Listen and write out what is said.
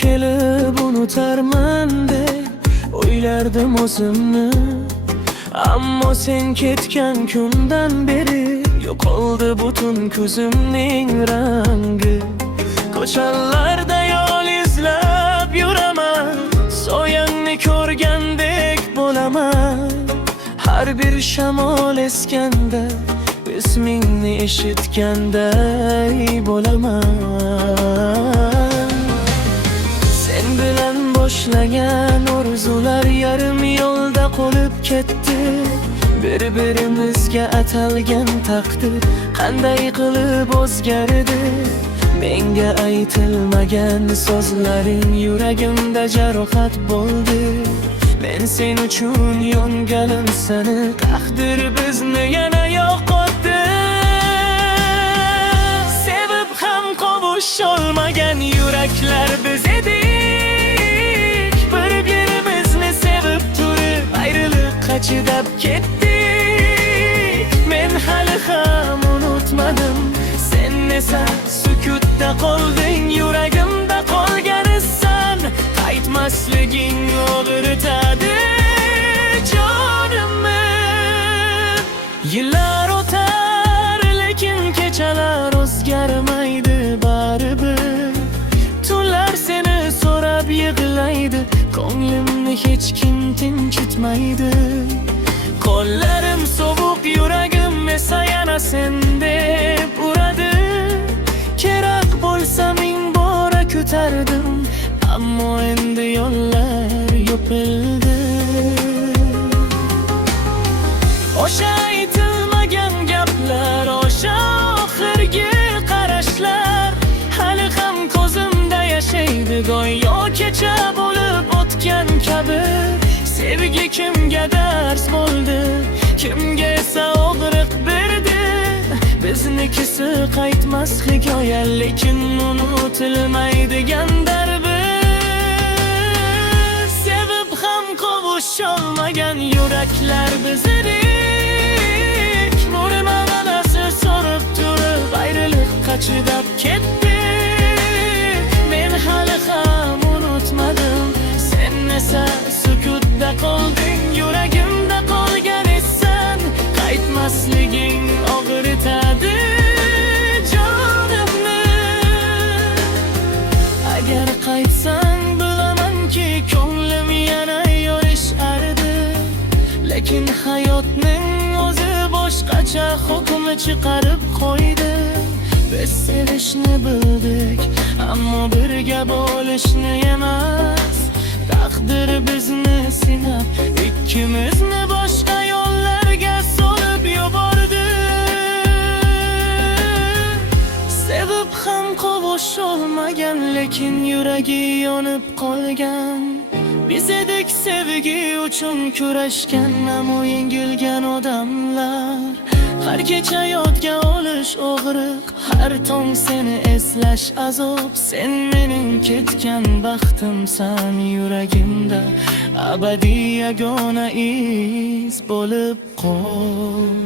kelib unutarman deb o'ylardim o'zimni. Ammo sen ketgan kundan beri yo'qoldi butun ko'zimning rangi. Ko'chalarda yo'l izlab yuraman, soyangni ko'rgandek bo'laman. Har bir shamol eskanda ismingni eshitganday bo'laman. Sen bilan boshlagan orzular yarim yo'lda qolib ketdi. Bir-birimizga atalgan taqdir qanday qilib o'zgardi. Menga aytilmagan so'zlaring yuragimda jarohat bo'ldi. Men sen uchun yonganim seni, taqdir bizni yana yo'qotdi. Sevib ham qovusholmagan yuraklar biz edik. Bir-birimizni sevib turib ayriliqqa chidab ketdik. Men hali ham unutmadim, sen esa sukutda qolding. Yuragimda qolganisan, qaytmasliging og'ritadi jonimni. Yillar o'tar, lekin kechalar o'zgarmaydi baribir. Tunlar seni so'rab yig'laydi, ko'nglimni hech kim tinchitmaydi. Qo'llarim sovuq, yuragim esa yana sen deb uradi. Kerak bo'lsa ming bora ko'tardim, ammo endi yo'llar yopildi. O'sha aytilmagan gaplar, o'sha oxirgi qarashlar hali ham ko'zimda yashaydi. Go'yo kecha bo'lib o'tgan kabi. Sevgi kimga dars bo'ldi, kimga esa og'riq berdi. Biznikisi qaytmas hikoya, lekin unutilmaydigan darbi. Sevib ham qovusholmagan yuraklar biz edik. Nur ma'nosi so'rib turib ayriliqqa chidab ketdik. Men hali ham unutmadim, sen esa sukutda qolding. Yuragimda qolganisan, qaytmasliging og'ritadi jonimni. Agar qaytsang bilamanki ko'nglim yana yorishardi. Lekin hayotning o'zi boshqacha hukm chiqarib qo'ydi. Biz sevishni bildik, ammo birga bo'lishni emas. Taqdir bizni sinab, ikkimizni boshqa yo'llarga solib yubordi. Sevib ham qovusholmagan, lekin yuragi yonib qolgan. Biz edik sevgi uchun kurashgan, ammo yengilgan odamlar. Har kecha yodga olish og'riq, har tong seni eslash azob. Sen mening ketgan baxtimsan, yuragimda abadiy yagona iz bo'lib qol.